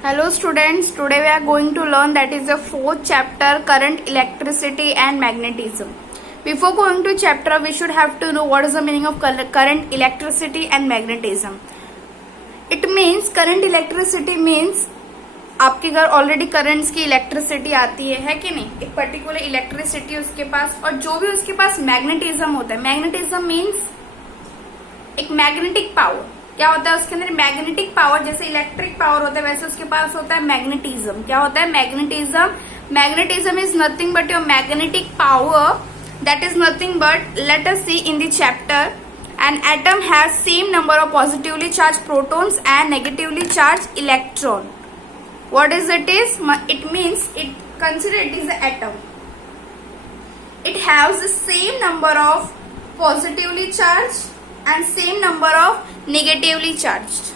Hello students, today we are going to learn that is the fourth chapter, current, electricity and magnetism. Before going to chapter, we should have to know what is the meaning of current, electricity and magnetism. It means current electricity means आपके घर already currents की electricity आती है कि नहीं, एक particular electricity उसके पास, और जो भी उसके पास मैग्नेटिज्म होता है, मैग्नेटिज्म मीन्स एक मैग्नेटिक पावर. क्या होता है उसके अंदर? Magnetic power. जैसे इलेक्ट्रिक पावर होता है वैसे उसके पास होता है मैग्नेटिज्म. क्या होता है? Magnetism. Magnetism is nothing but your magnetic power. That is nothing but, let us see in the chapter. An atom has same number of positively charged protons and negatively charged electron. What is it is? It means, consider it is an atom. It has the same number of positively charged and same number of negatively charged.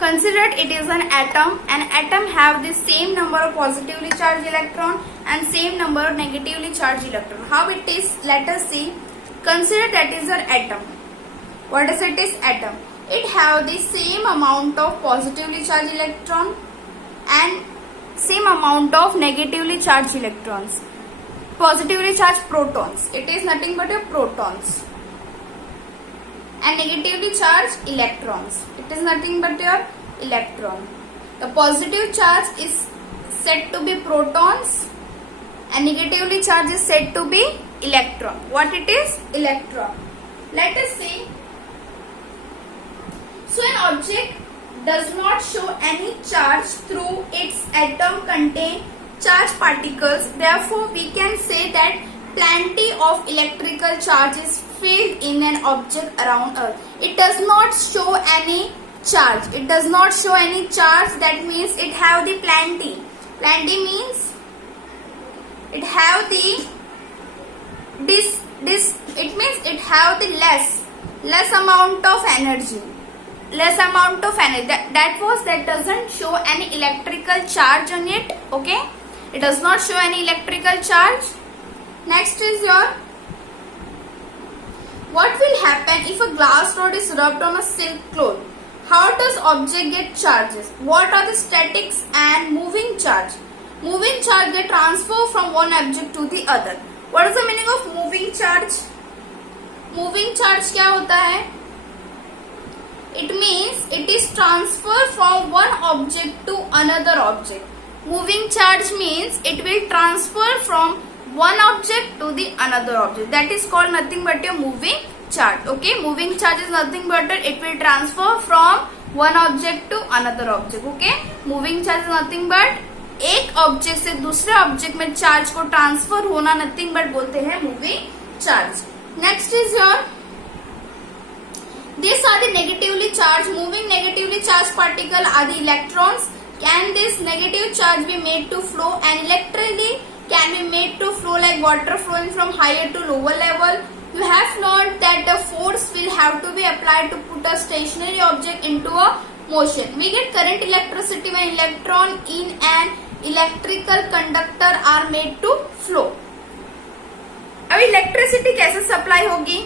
Consider it is an atom. An atom have the same number of positively charged electron and same number of negatively charged electron. How it is? Let us see. Consider that is an atom. What is it is? Atom. It have the same amount of positively charged electron and same amount of negatively charged electrons. Positively charged protons. It is nothing but your protons. And negatively charged electrons. It is nothing but your electron. The positive charge is said to be protons and negatively charged is said to be electron. What it is? Electron. Let us see. So an object does not show any charge through its atom contain charged particles. Therefore, we can say that plenty of electrical charge is filled in an object around Earth. It does not show any charge. It does not show any charge. That means it have the plenty. Plenty means it have the it means it have the less amount of energy. Less amount of energy. That doesn't show any electrical charge on it. Okay, it does not show any electrical charge. Next is your, what will happen if a glass rod is rubbed on a silk cloth? How does object get charges? What are the statics and moving charge? Moving charge get transferred from one object to the other. What is the meaning of moving charge? Moving charge क्या होता है? It means it is transferred from one object to another object. Moving charge means it will transfer from one object to the another object. That is called nothing but your moving charge. Okay, moving charge is nothing but it will transfer from one object to another object. Okay, moving charge is nothing but एक object से दूसरे object में charge को transfer होना, nothing but बोलते हैं moving charge. Next is your, these are the negatively charged, moving negatively charged particle are the electrons. Can this negative charge be made to flow? And electricity can be made to flow like water flowing from higher to lower level. You have learned that the force will have to be applied to put a stationary object into a motion. We get current electricity when electron in an electrical conductor are made to flow. अब electricity कैसे supply होगी?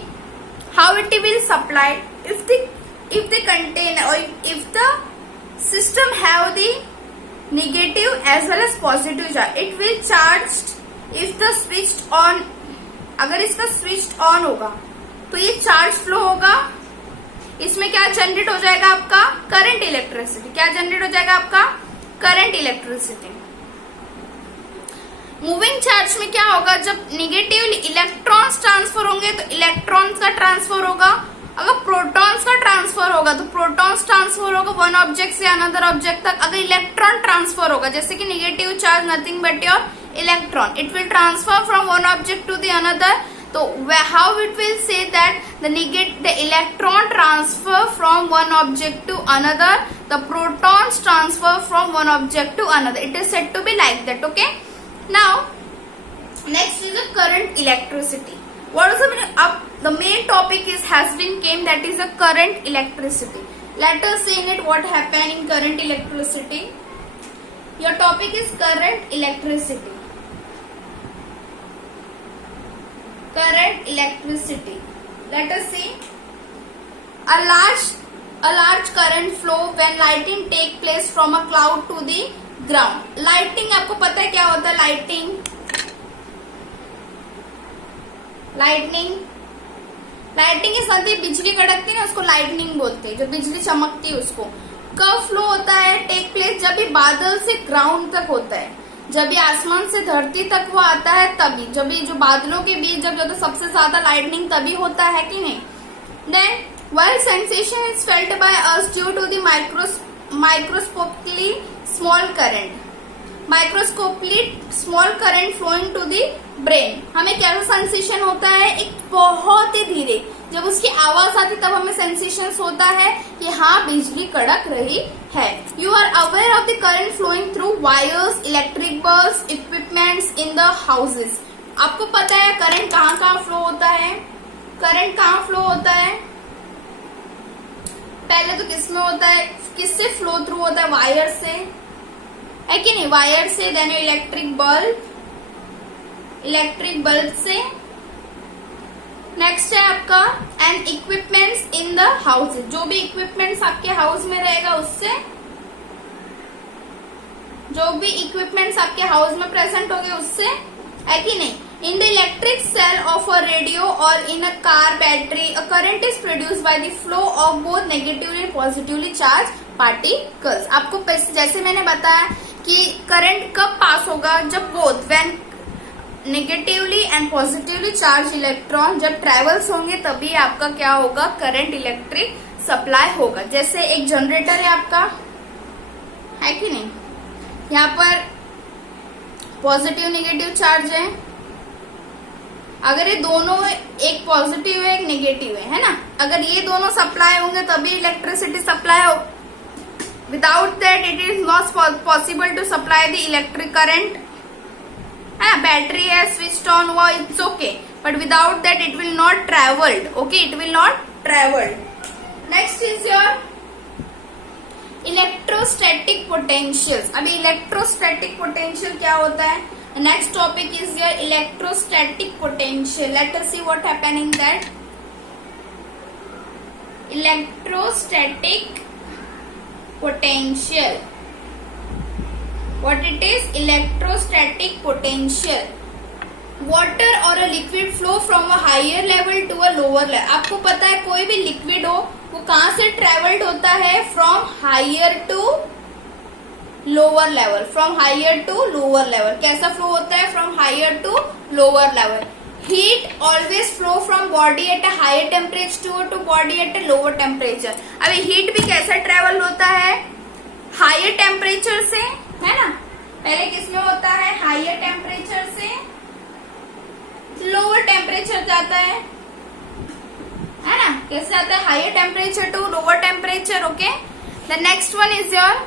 How it will supply? If the container or if the system have the negative as well as positive charge, it will charged. If the switched on, अगर इसका switched on होगा तो ये charge flow होगा. इसमें क्या generate हो जाएगा? आपका करंट इलेक्ट्रिसिटी. क्या जनरेट हो जाएगा? आपका करंट इलेक्ट्रिसिटी. मूविंग चार्ज में क्या होगा? जब निगेटिवली इलेक्ट्रॉन्स ट्रांसफर होंगे तो इलेक्ट्रॉन्स का ट्रांसफर होगा. अगर प्रोटॉन्स का ट्रांसफर होगा तो प्रोटॉन्स ट्रांसफर होगा वन ऑब्जेक्ट से अनदर ऑब्जेक्ट तक. अगर इलेक्ट्रॉन ट्रांसफर होगा, जैसे कि negative charge nothing but your electron, it will transfer from one object to the another. तो how it will say that the electron transfer from one object to another, the protons transfer from one object to another. It is said to be like that. Okay, now next is the current electricity. What is the meaning? The main topic has been came, that is the current electricity. Let us see in it what happened in current electricity. Your topic is current electricity. Current electricity. Let us see. A large a large current flow when lighting take place from a cloud to the ground. Lighting आपको पता है क्या होता है? Lighting की संति बिजली कड़कती है ना, उसको लाइटनिंग बोलते हैं, जो बिजली चमकती है उसको। कब फ्लो होता है? टेक प्लेस जब भी बादल से ग्राउंड तक होता है, जब भी आसमान से धरती तक वो आता है तभी, जब भी जो बादलों के बीच जब सबसे ज्यादा लाइटनिंग तभी होता है कि नहीं। Then while sensation is felt by us due to the microscopically small current flowing to the brain, हमें कैसा सेंसेशन होता है? एक बहुत ही धीरे, जब उसकी आवाज आती तब हमें सेंसेशन होता है कि हाँ बिजली कड़क रही है। You are aware of the current flowing through wires, electric bulbs, equipments in the houses. आपको पता है करंट कहाँ कहाँ फ्लो होता है? करंट कहाँ फ्लो होता है? पहले तो किसमें होता है? किससे फ्लो थ्रू होता है? वायर से, है कि नहीं? वायर से। देन इलेक्ट्रिक बल्ब से। नेक्स्ट है आपका and equipments in the house, जो भी इक्विपमेंट्स आपके हाउस में रहेगा उससे, जो भी इक्विपमेंट्स आपके हाउस में प्रेजेंट होंगे उससे, है कि नहीं। In the electric cell of a radio or in a car battery, a current is produced by the flow of both negatively and positively charged particles. आपको जैसे मैंने बताया कि करंट कब पास होगा? जब both when negatively and positively charge electron जब travels होंगे तभी आपका क्या होगा? करंट इलेक्ट्रिक सप्लाई होगा। जैसे एक जनरेटर है आपका, है कि नहीं, यहाँ पर पॉजिटिव नेगेटिव चार्ज है। अगर ये दोनों, एक पॉजिटिव है एक नेगेटिव है ना, अगर ये दोनों सप्लाई होंगे तभी इलेक्ट्रिसिटी सप्लाई हो। Without that it is not possible to supply the electric current. है, बैटरी है स्विच ऑन हुआ, it's okay, but without that it will not travelled. Okay, it will not travelled. Next is your electrostatic potential. अभी electrostatic potential क्या होता है? Next topic is your electrostatic potential. Let us see what happen in that. Electrostatic potential. What it is? Electrostatic potential. Water or a liquid flow from a higher level to a lower level. आपको पता है कोई भी liquid हो वो कहाँ से travelled होता है? From higher to lower level. From higher to lower level कैसा फ्लो होता है? From higher to lower level. Heat always flow from body at a higher temperature to body at a lower temperature. अभी heat भी कैसा travel होता है? Higher temperature से, है ना। पहले किसमें होता है? हायर टेम्परेचर से लोअर टेम्परेचर जाता है ना। कैसे जाता है? Higher temperature to lower temperature. Okay, the next one is your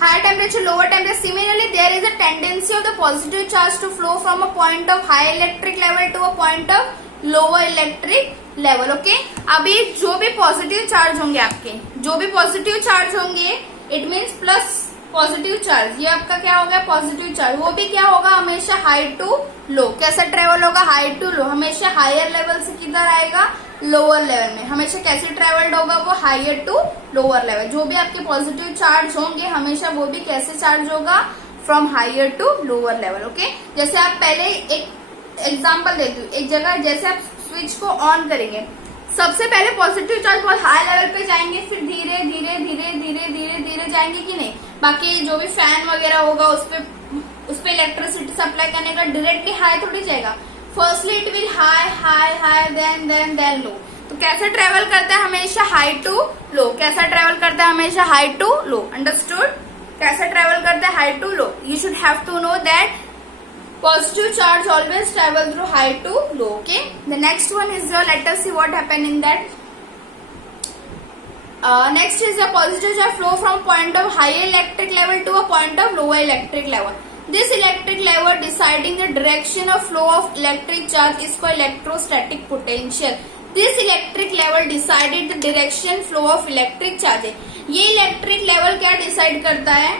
higher temperature, lower temperature. Similarly, there is a tendency of the positive charge to flow from a point of high electric level to a point of lower electric level. Okay, अभी जो भी positive charge होंगे आपके, जो भी positive charge होंगे, it means plus positive charge, ये आपका क्या होगा? Positive charge. वो भी क्या होगा? हमेशा हाई टू लो। कैसा ट्रेवल होगा? हाई टू लो। हमेशा हायर लेवल से किधर आएगा? लोअर लेवल में। हमेशा कैसे ट्रेवल्ड होगा? वो हायर टू लोअर लेवल। जो भी आपके पॉजिटिव चार्ज होंगे हमेशा वो भी कैसे चार्ज होगा? From higher to lower level. Okay, जैसे आप पहले एक एग्जांपल देती हूँ। एक जगह जैसे आप स्विच को ऑन करेंगे, सबसे पहले पॉजिटिव चार्ज बहुत हाई लेवल पे जाएंगे, फिर धीरे धीरे धीरे धीरे धीरे धीरे जाएंगे कि नहीं। बाकी जो भी फैन वगैरह होगा उस पे इलेक्ट्रिसिटी सप्लाई करने का डायरेक्टली हाई थोड़ी जाएगा। Firstly it will high high high then low. तो कैसे ट्रेवल करता है? हमेशा हाई टू लो। कैसा ट्रेवल करता है? हमेशा हाई टू लो। अंडरस्टूड? कैसा ट्रेवल करता है? High to low. You should have to know that positive charge always travel through high to low. Okay, the next one is your, let us see what happened in that. Next is the positive charge flow from point of higher electric level to a point of lower electric level. This electric level deciding the direction of flow of electric charge is called electrostatic potential. This electric level decided the direction flow of electric charge. ये electric level क्या decide करता है?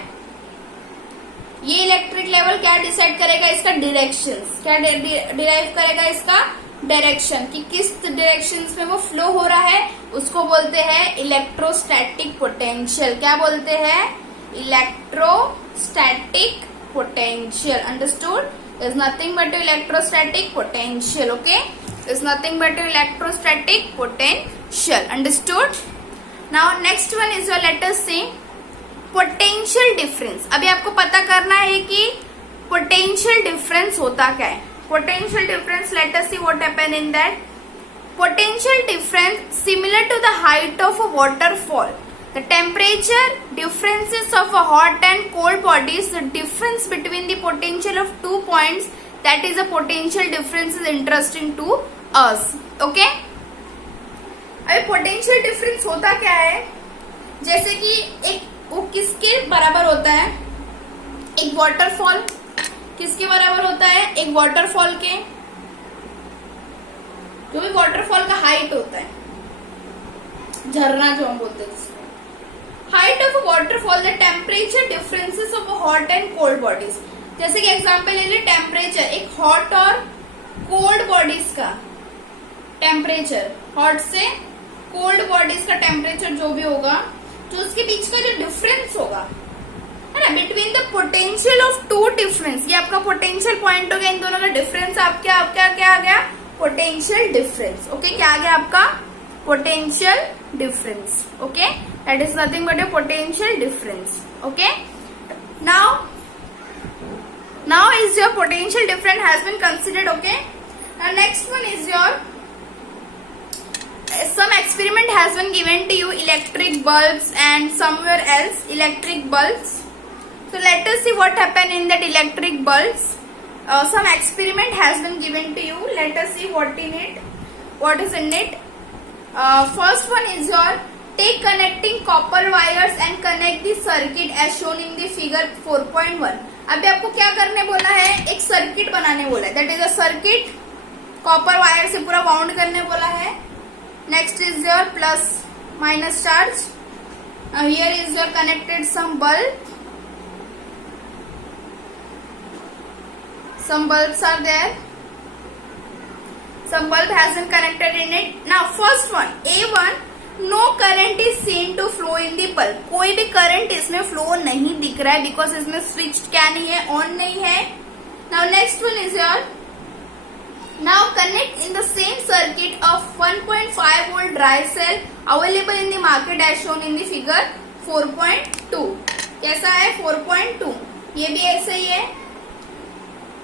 ये electric level क्या decide करेगा? इसका direction. क्या derive करेगा? इसका डायरेक्शन, कि किस डायरेक्शन में वो फ्लो हो रहा है, उसको बोलते हैं इलेक्ट्रोस्टैटिक पोटेंशियल। क्या बोलते हैं? Electrostatic potential. Understood? Is nothing but electrostatic potential. Okay, is nothing but electrostatic potential. Understood? Now next one is your, let us see potential difference. अभी आपको पता करना है कि पोटेंशियल डिफरेंस होता क्या है। Potential difference, let us see what happen in that. Potential difference similar to the height of a waterfall. The temperature differences of a hot and cold bodies, the difference between the potential of 2 points, that is a potential difference is interesting to us. Okay? अभी potential difference होता क्या है? जैसे कि एक वो किसके बराबर होता है? एक waterfall किसके बराबर होता है? एक वाटरफॉल के, जो भी वाटरफॉल का हाइट होता है, झरना जो हम बोलते हैं, height of a waterfall, the temperature differences of hot and cold bodies. जैसे कि एग्जांपल ले लीजिए, टेम्परेचर एक हॉट और कोल्ड बॉडीज का टेम्परेचर, हॉट से कोल्ड बॉडीज का टेम्परेचर जो भी होगा, जो उसके बीच का जो डिफरेंस होगा है ना, between the potential of two difference, ये आपका पोटेंशियल पॉइंट हो गया, इन दोनों का डिफरेंस आपका क्या आ गया? Potential difference. ओके, क्या आ गया आपका? Potential difference. Okay, that is nothing but a potential difference. Okay, now is your potential difference has been considered. Okay, next one is your, some experiment has been given to you, electric bulbs and somewhere else electric bulbs. So let us see what happened in that electric bulbs. Some experiment has been given to you. Let us see what is in it. First one is your, take connecting copper wires and connect the circuit as shown in the figure 4.1. अभी आपको क्या करने बोला है? एक circuit बनाने बोला है, that is a circuit, copper wire से पूरा बाउंड करने बोला है। Next is your plus minus charge. Now here is your connected some bulb. Some bulbs are there. Some bulb has been connected in it. Now first one, A1, no current is seen to flow in the bulb. कोई भी current इसमें flow नहीं दिख रहा है, because इसमें switch क्या नहीं है? On नहीं है। Now next one is your, now connect in the same circuit of 1.5 volt dry cell available in the market as shown in the figure 4.2. कैसा है? 4.2, ये भी ऐसे ही है।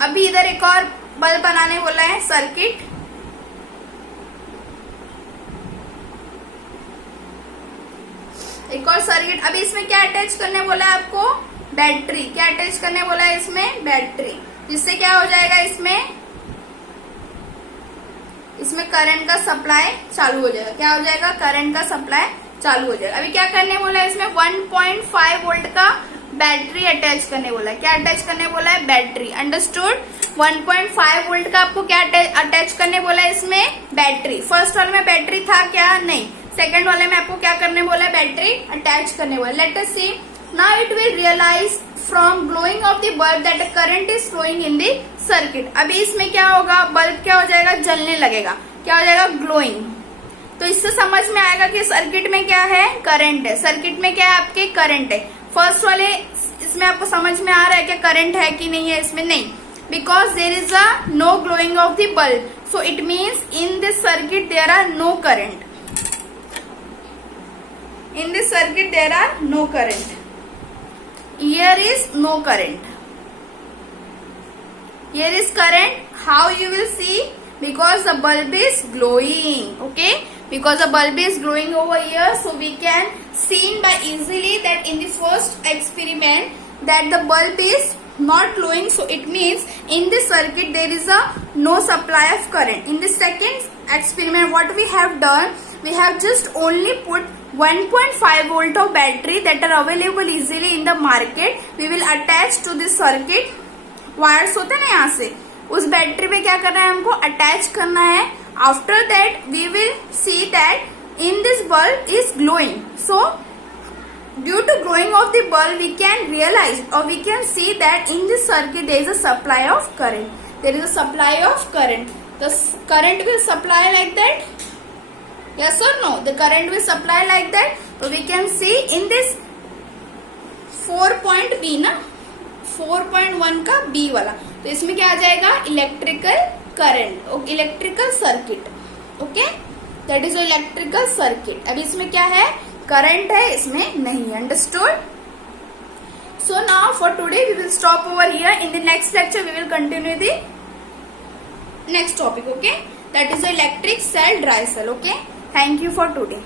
अभी इधर एक और बल्ब बनाने बोला है, सर्किट, एक और सर्किट। अभी इसमें क्या अटैच करने बोला है आपको? बैटरी। क्या अटैच करने बोला है इसमें? बैटरी, जिससे क्या हो जाएगा, इसमें करंट का सप्लाई चालू हो जाएगा। क्या हो जाएगा? करंट का सप्लाई चालू हो जाएगा। अभी क्या करने बोला है इसमें? 1.5 वोल्ट का बैटरी अटैच करने बोला है। क्या अटैच करने बोला है? बैटरी। अंडरस्टूड? 1.5 वोल्ट का आपको क्या अटैच करने बोला है इसमें? बैटरी। फर्स्ट वाले में बैटरी था क्या? नहीं। सेकंड वाले में आपको क्या करने बोला है? बैटरी अटैच करने बोला। Let us see, now it will realise from glowing of the bulb that current is flowing in the circuit. अभी इसमें क्या होगा? बल्ब क्या हो जाएगा? जलने लगेगा। क्या हो जाएगा? ग्लोइंग। तो इससे समझ में आएगा कि सर्किट में क्या है? करंट है। सर्किट में क्या है? आपके करंट है। फर्स्ट वाले इसमें आपको समझ में आ रहा है क्या करंट है कि नहीं है? इसमें नहीं, because there is a no glowing of the bulb, so it means in this circuit there are no current. In this circuit there are no current. Here is no current. Here is current. How you will see? Because the bulb is glowing. Okay? Because the bulb is glowing over here, so we can see by easily that in the first experiment that the bulb is not glowing, so it means in this circuit there is a no supply of current. In the second experiment, what we have done, we have just only put 1.5 volt of battery that are available easily in the market. We will attach to this circuit. Wires होते हैं ना, यहाँ से उस battery पे क्या करना है? हमको अटैच करना है। After that we will see that in this bulb is glowing. So due to glowing of the bulb we can realise और we can see that in this circuit there is a supply of current. There is a supply of current. the current will supply like that. Yes or no? The current will supply like that. So we can see in this 4 point B ना, 4.1 का B वाला, तो इसमें क्या आ जाएगा? Electrical current, electrical circuit. Okay, that is electrical circuit. अब इसमें क्या है? करंट है, इसमें नहीं. Understood? So now for today we will stop over here. In the next lecture we will continue the next topic. Okay, that is electric cell, dry cell. Okay, thank you for today.